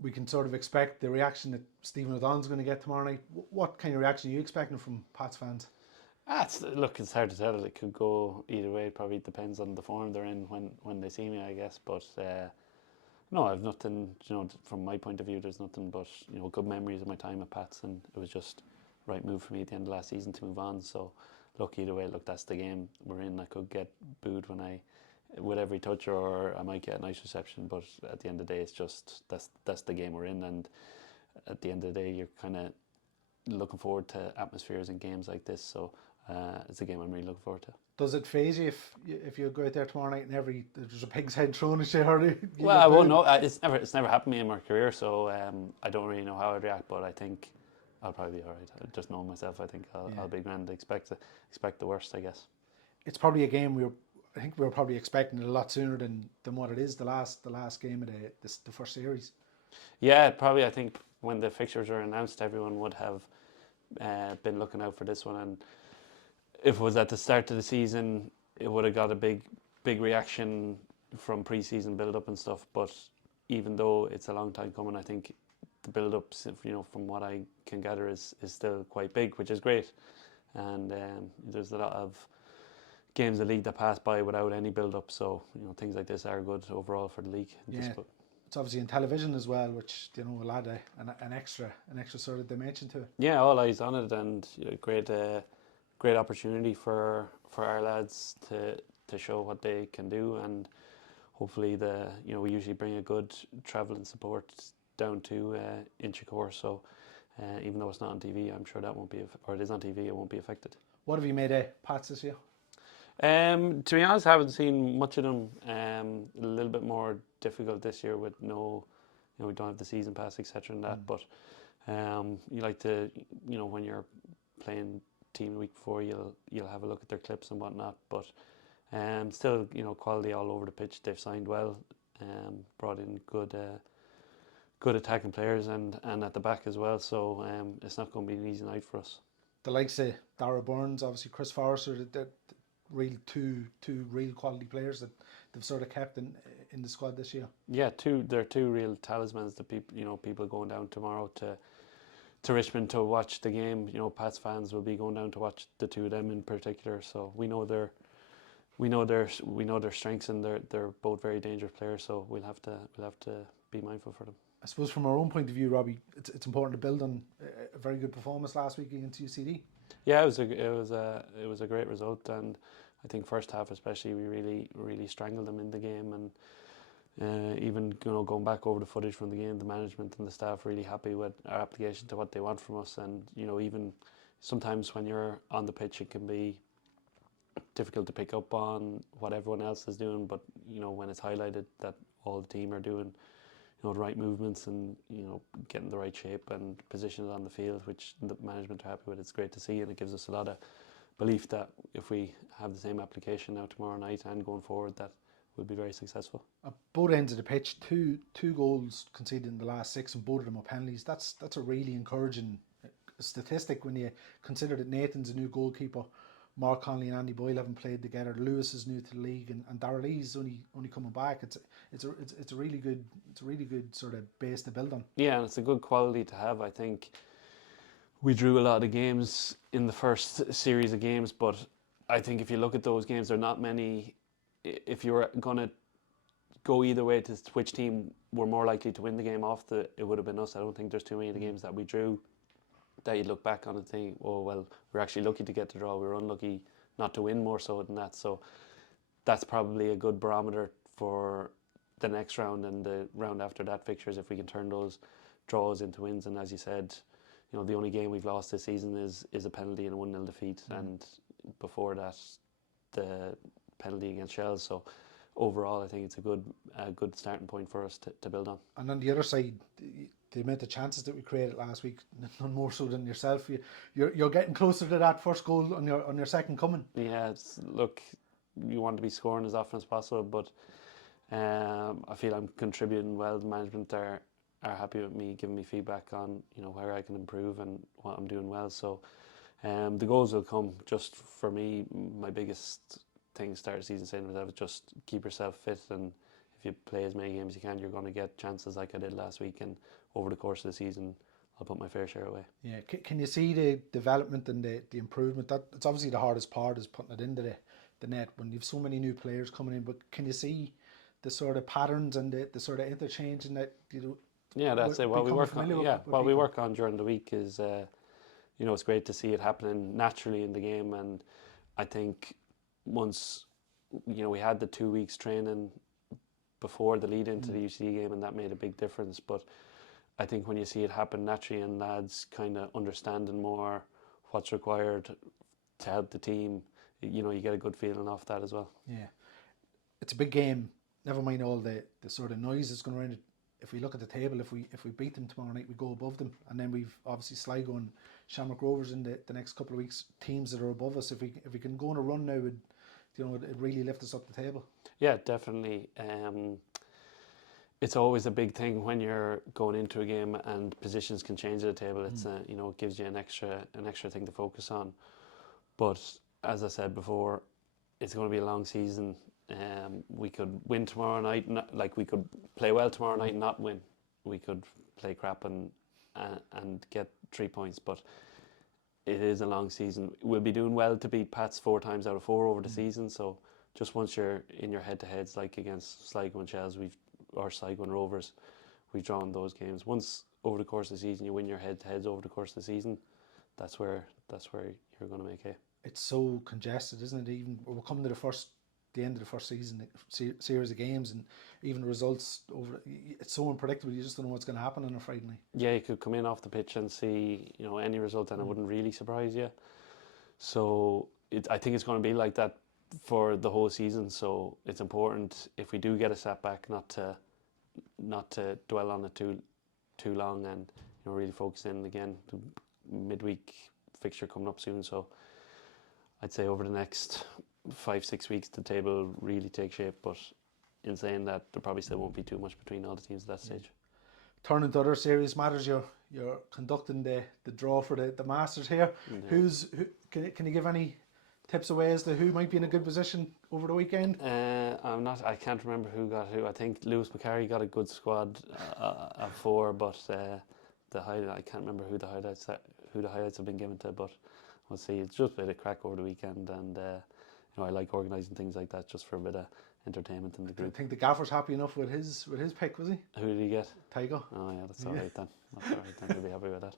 we can sort of expect the reaction that Stephen O'Donnell's going to get tomorrow night. What kind of reaction are you expecting from Pats fans? Look, it's hard to tell. It could go either way. It probably depends on the form they're in when they see me, I guess. But no, I've nothing. From my point of view, there's nothing but good memories of my time at Pats, and it was just the right move for me at the end of last season to move on. So, look, either way, look, that's the game we're in. I could get booed with every touch, or I might get a nice reception. But at the end of the day, it's just that's the game we're in, and at the end of the day, you're kind of looking forward to atmospheres and games like this. So it's a game I'm really looking forward to. Does it phase you if you go out there tomorrow night and there's a pig's head thrown at you, or you Well, I get won't booed? know. It's never happened to me in my career, so I don't really know how I'd react. But I think I'll probably be all right. Just knowing myself, I think Yeah. I'll be grand. Expect the worst, I guess. It's probably a game I think we were probably expecting it a lot sooner than what it is. The last game of the first series. Yeah, probably. I think when the fixtures were announced, everyone would have been looking out for this one, and if it was at the start of the season, it would have got a big reaction from pre-season build-up and stuff. But even though it's a long time coming, I think the build-up, from what I can gather, is still quite big, which is great. And there's a lot of games of the league that pass by without any build-up, so things like this are good overall for the league. Yeah, it's obviously in television as well, which will add an extra sort of dimension to it. Yeah, all eyes on it, and great opportunity for our lads to show what they can do, and hopefully we usually bring a good travel and support down to Inchicore, so even though it's not on TV, I'm sure that won't be, or it is on TV, it won't be affected. What have you made of Pats this year? To be honest, I haven't seen much of them. A little bit more difficult this year with no, we don't have the season pass, etc. and that. But you like to, when you're playing team the week before, you'll have a look at their clips and whatnot. But still, quality all over the pitch. They've signed well, brought in good attacking players and at the back as well. So it's not going to be an easy night for us. The likes of Dara Burns, obviously Chris Forrester, the real two real quality players that they've sort of kept in the squad this year. Yeah, they're two real talismans. The people going down tomorrow to Richmond to watch the game. Pats fans will be going down to watch the two of them in particular. So we know their strengths, and they're both very dangerous players. So we'll have to be mindful for them. I suppose from our own point of view, Robbie, it's important to build on a very good performance last week against UCD. Yeah, it was a great result, and I think first half especially we really strangled them in the game, and even going back over the footage from the game, the management and the staff really happy with our application to what they want from us, and even sometimes when you're on the pitch it can be difficult to pick up on what everyone else is doing, but when it's highlighted that all the team are doing the right movements and getting the right shape and positions on the field, which the management are happy with, it's great to see, and it gives us a lot of belief that if we have the same application now tomorrow night and going forward, that we'll be very successful. At both ends of the pitch, two goals conceded in the last six, and both of them are penalties. That's a really encouraging statistic when you consider that Nathan's a new goalkeeper. Mark Conley and Andy Boyle haven't played together. Lewis is new to the league, and Darrell Lee's only coming back. It's a really good sort of base to build on. Yeah, and it's a good quality to have. I think we drew a lot of games in the first series of games, but I think if you look at those games, there are not many. If you were gonna go either way to which team were more likely to win the game off, it would have been us. I don't think there's too many of the games that we drew that you look back on and think, oh well, we're actually lucky to get the draw. We were unlucky not to win more so than that. So that's probably a good barometer for the next round and the round after that fixtures, if we can turn those draws into wins. And as you said, the only game we've lost this season is a penalty and a 1-0 defeat, and before that the penalty against Shells. So overall I think it's a good starting point for us to build on. And on the other side, the amount of chances that we created last week, none more so than yourself. You're getting closer to that first goal on your second coming. Yeah, look, you want to be scoring as often as possible, but I feel I'm contributing well. The management are happy with me, giving me feedback on where I can improve and what I'm doing well. So the goals will come. Just for me, my biggest thing start of season saying was just keep yourself fit, and if you play as many games as you can, you're going to get chances like I did last week, and over the course of the season, I'll put my fair share away. Yeah, can you see the development and the improvement? That it's obviously the hardest part is putting it into the net when you've so many new players coming in. But can you see the sort of patterns and the sort of interchange in that Yeah, that's it. What we work on, what we people? work on during the week is, it's great to see it happening naturally in the game, and I think once we had the 2 weeks training before the lead into the UCD game, and that made a big difference. But I think when you see it happen naturally and lads kind of understanding more what's required to help the team, you get a good feeling off that as well. Yeah, it's a big game. Never mind all the sort of noise that's going around it. If we look at the table, if we beat them tomorrow night, we go above them, and then we've obviously Sligo and Shamrock Rovers in the next couple of weeks. Teams that are above us. If we can go on a run now, it really lift us up the table. Yeah, definitely. It's always a big thing when you're going into a game and positions can change at the table. It's it gives you an extra thing to focus on. But as I said before, it's going to be a long season. We could win tomorrow night, we could play well tomorrow night and not win. We could play crap and get 3 points, but it is a long season. We'll be doing well to beat Pats 4 times out of 4 over the season. So just once you're in your head-to-heads, like against Sligo and Shells, or Sligo and Rovers, we've drawn those games. Once over the course of the season you win your head-to-heads over the course of the season, that's where you're going to make hay. It's so congested, isn't it? Even we're coming to the end of the first season series of games, and even the results over. It's so unpredictable. You just don't know what's going to happen on a Friday night. Yeah, you could come in off the pitch and see any result, and it wouldn't really surprise you. So I think it's going to be like that for the whole season. So it's important, if we do get a setback, not to dwell on it too long, and really focus in again. The midweek fixture coming up soon, so I'd say over the next 5-6 weeks the table will really take shape. But in saying that, there probably still won't be too much between all the teams at that stage. Turning to other serious matters, you're conducting the draw for the Masters here. Yeah. Can you give any tips away as to who might be in a good position over the weekend? I can't remember who got who. I think Lewis McCarry got a good squad of 4, but I can't remember who the highlights have been given to. But we'll see. It's just a bit of crack over the weekend, and I like organising things like that just for a bit of entertainment in the group. I think the gaffer's happy enough with his pick, was he? Who did he get? Tiger. Oh yeah, that's all right then. That's all right then. He'll be happy with that.